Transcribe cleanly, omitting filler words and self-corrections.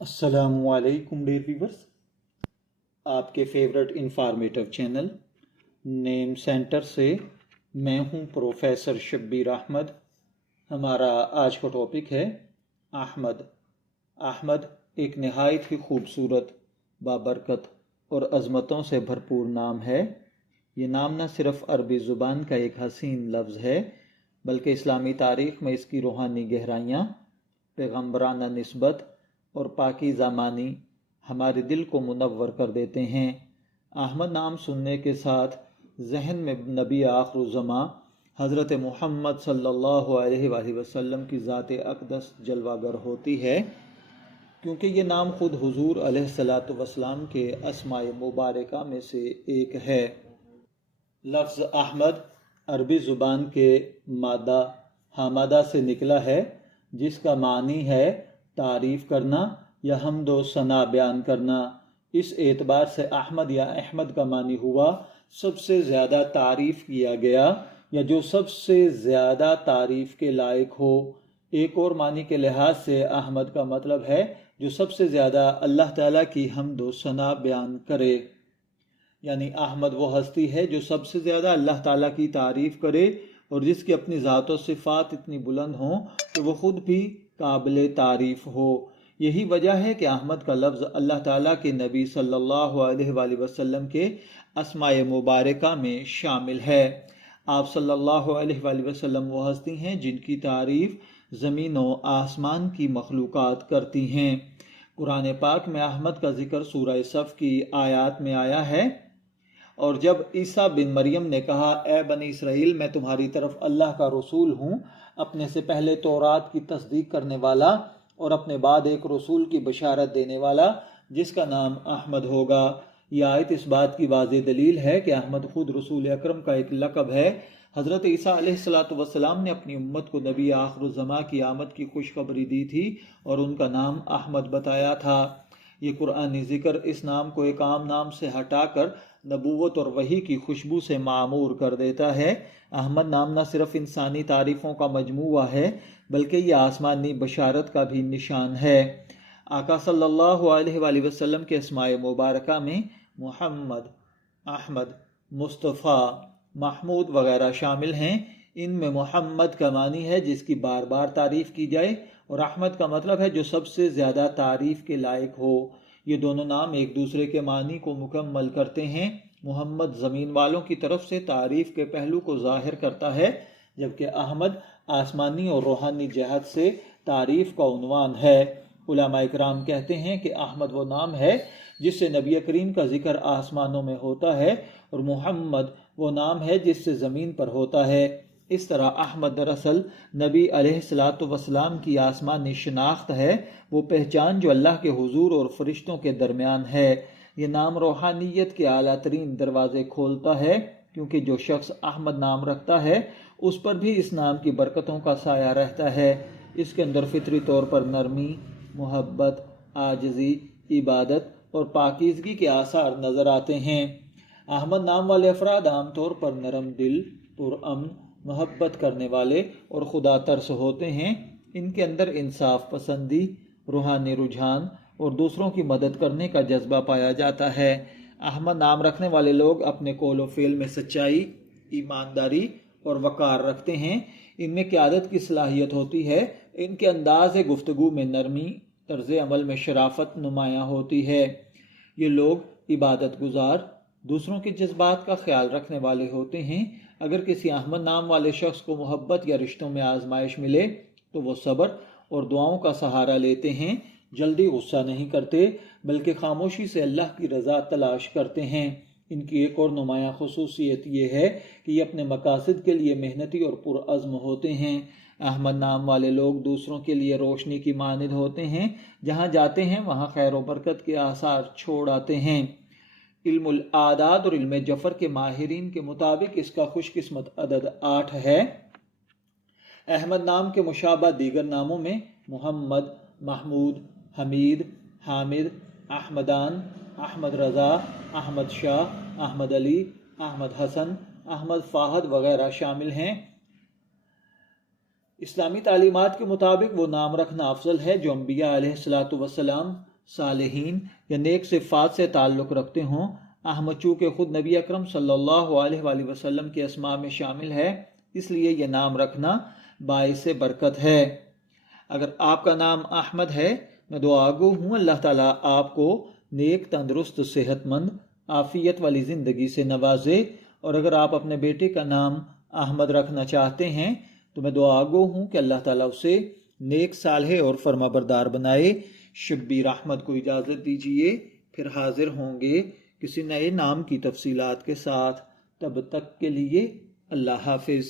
السلام علیکم dear viewers, آپ کے فیورٹ انفارمیٹو چینل نیم سینٹر سے میں ہوں پروفیسر شبیر احمد۔ ہمارا آج کا ٹاپک ہے احمد۔ احمد ایک نہایت ہی خوبصورت، بابرکت اور عظمتوں سے بھرپور نام ہے۔ یہ نام نہ صرف عربی زبان کا ایک حسین لفظ ہے بلکہ اسلامی تاریخ میں اس کی روحانی گہرائیاں، پیغمبرانہ نسبت اور پاکیزہ معنی ہمارے دل کو منور کر دیتے ہیں۔ احمد نام سننے کے ساتھ ذہن میں نبی آخر الزماں حضرت محمد صلی اللہ علیہ وآلہ وسلم کی ذات اقدس جلوہ گر ہوتی ہے، کیونکہ یہ نام خود حضور علیہ الصلاۃ والسلام کے اسماء مبارکہ میں سے ایک ہے۔ لفظ احمد عربی زبان کے مادہ حمدہ سے نکلا ہے، جس کا معنی ہے تعریف کرنا یا حمد و ثنا بیان کرنا۔ اس اعتبار سے احمد یا احمد کا معنی ہوا سب سے زیادہ تعریف کیا گیا یا جو سب سے زیادہ تعریف کے لائق ہو۔ ایک اور معنی کے لحاظ سے احمد کا مطلب ہے جو سب سے زیادہ اللہ تعالیٰ کی حمد و ثنا بیان کرے، یعنی احمد وہ ہستی ہے جو سب سے زیادہ اللہ تعالیٰ کی تعریف کرے اور جس کی اپنی ذات و صفات اتنی بلند ہوں کہ وہ خود بھی قابل تعریف ہو۔ یہی وجہ ہے کہ احمد کا لفظ اللہ تعالیٰ کے نبی صلی اللہ علیہ وآلہ وسلم کے اسماء مبارکہ میں شامل ہے۔ آپ صلی اللہ علیہ وآلہ وسلم وہ ہستی ہیں جن کی تعریف زمین و آسمان کی مخلوقات کرتی ہیں۔ قرآن پاک میں احمد کا ذکر سورہ صف کی آیات میں آیا ہے، اور جب عیسیٰ بن مریم نے کہا اے بنی اسرائیل میں تمہاری طرف اللہ کا رسول ہوں، اپنے سے پہلے تورات کی تصدیق کرنے والا اور اپنے بعد ایک رسول کی بشارت دینے والا جس کا نام احمد ہوگا۔ یہ آیت اس بات کی واضح دلیل ہے کہ احمد خود رسول اکرم کا ایک لقب ہے۔ حضرت عیسیٰ علیہ السلام نے اپنی امت کو نبی آخر الزماں کی آمد کی خوشخبری دی تھی اور ان کا نام احمد بتایا تھا۔ یہ قرآنی ذکر اس نام کو ایک عام نام سے ہٹا کر نبوت اور وحی کی خوشبو سے معمور کر دیتا ہے۔ احمد نام نہ صرف انسانی تعریفوں کا مجموعہ ہے بلکہ یہ آسمانی بشارت کا بھی نشان ہے۔ آقا صلی اللہ علیہ وآلہ وسلم کے اسماء مبارکہ میں محمد، احمد، مصطفیٰ، محمود وغیرہ شامل ہیں۔ ان میں محمد کا معنی ہے جس کی بار بار تعریف کی جائے، اور احمد کا مطلب ہے جو سب سے زیادہ تعریف کے لائق ہو۔ یہ دونوں نام ایک دوسرے کے معنی کو مکمل کرتے ہیں۔ محمد زمین والوں کی طرف سے تعریف کے پہلو کو ظاہر کرتا ہے، جبکہ احمد آسمانی اور روحانی جہت سے تعریف کا عنوان ہے۔ علماء اکرام کہتے ہیں کہ احمد وہ نام ہے جس سے نبی کریم کا ذکر آسمانوں میں ہوتا ہے، اور محمد وہ نام ہے جس سے زمین پر ہوتا ہے۔ اس طرح احمد دراصل نبی علیہ الصلاۃ والسلام کی آسمانی شناخت ہے، وہ پہچان جو اللہ کے حضور اور فرشتوں کے درمیان ہے۔ یہ نام روحانیت کے اعلیٰ ترین دروازے کھولتا ہے، کیونکہ جو شخص احمد نام رکھتا ہے اس پر بھی اس نام کی برکتوں کا سایہ رہتا ہے۔ اس کے اندر فطری طور پر نرمی، محبت، عاجزی، عبادت اور پاکیزگی کے آثار نظر آتے ہیں۔ احمد نام والے افراد عام طور پر نرم دل، پرامن، محبت کرنے والے اور خدا ترس ہوتے ہیں۔ ان کے اندر انصاف پسندی، روحانی رجحان اور دوسروں کی مدد کرنے کا جذبہ پایا جاتا ہے۔ احمد نام رکھنے والے لوگ اپنے قول و فعل میں سچائی، ایمانداری اور وقار رکھتے ہیں۔ ان میں قیادت کی صلاحیت ہوتی ہے۔ ان کے انداز گفتگو میں نرمی، طرز عمل میں شرافت نمایاں ہوتی ہے۔ یہ لوگ عبادت گزار، دوسروں کے جذبات کا خیال رکھنے والے ہوتے ہیں۔ اگر کسی احمد نام والے شخص کو محبت یا رشتوں میں آزمائش ملے تو وہ صبر اور دعاؤں کا سہارا لیتے ہیں، جلدی غصہ نہیں کرتے بلکہ خاموشی سے اللہ کی رضا تلاش کرتے ہیں۔ ان کی ایک اور نمایاں خصوصیت یہ ہے کہ یہ اپنے مقاصد کے لیے محنتی اور پرعزم ہوتے ہیں۔ احمد نام والے لوگ دوسروں کے لیے روشنی کی مانند ہوتے ہیں، جہاں جاتے ہیں وہاں خیر و برکت کے آثار چھوڑ آتے ہیں۔ علم الاعداد اور علم جفر کے ماہرین کے مطابق اس کا خوش قسمت عدد 8 ہے۔ احمد نام کے مشابہ دیگر ناموں میں محمد، محمود، حمید، حامد، احمدان، احمد رضا، احمد شاہ، احمد علی، احمد حسن، احمد فاہد وغیرہ شامل ہیں۔ اسلامی تعلیمات کے مطابق وہ نام رکھنا افضل ہے جو انبیاء علیہ الصلاۃ والسلام، صالحین یا نیک صفات سے تعلق رکھتے ہوں۔ احمد چونکہ خود نبی اکرم صلی اللہ علیہ وآلہ وسلم کے اسماء میں شامل ہے، اس لیے یہ نام رکھنا باعث برکت ہے۔ اگر آپ کا نام احمد ہے، میں دعا گو ہوں اللہ تعالیٰ آپ کو نیک، تندرست، صحت مند، عافیت والی زندگی سے نوازے، اور اگر آپ اپنے بیٹے کا نام احمد رکھنا چاہتے ہیں تو میں دعا گو ہوں کہ اللہ تعالیٰ اسے نیک، صالح اور فرما بردار بنائے۔ شبیر احمد کو اجازت دیجیے، پھر حاضر ہوں گے کسی نئے نام کی تفصیلات کے ساتھ۔ تب تک کے لیے اللہ حافظ۔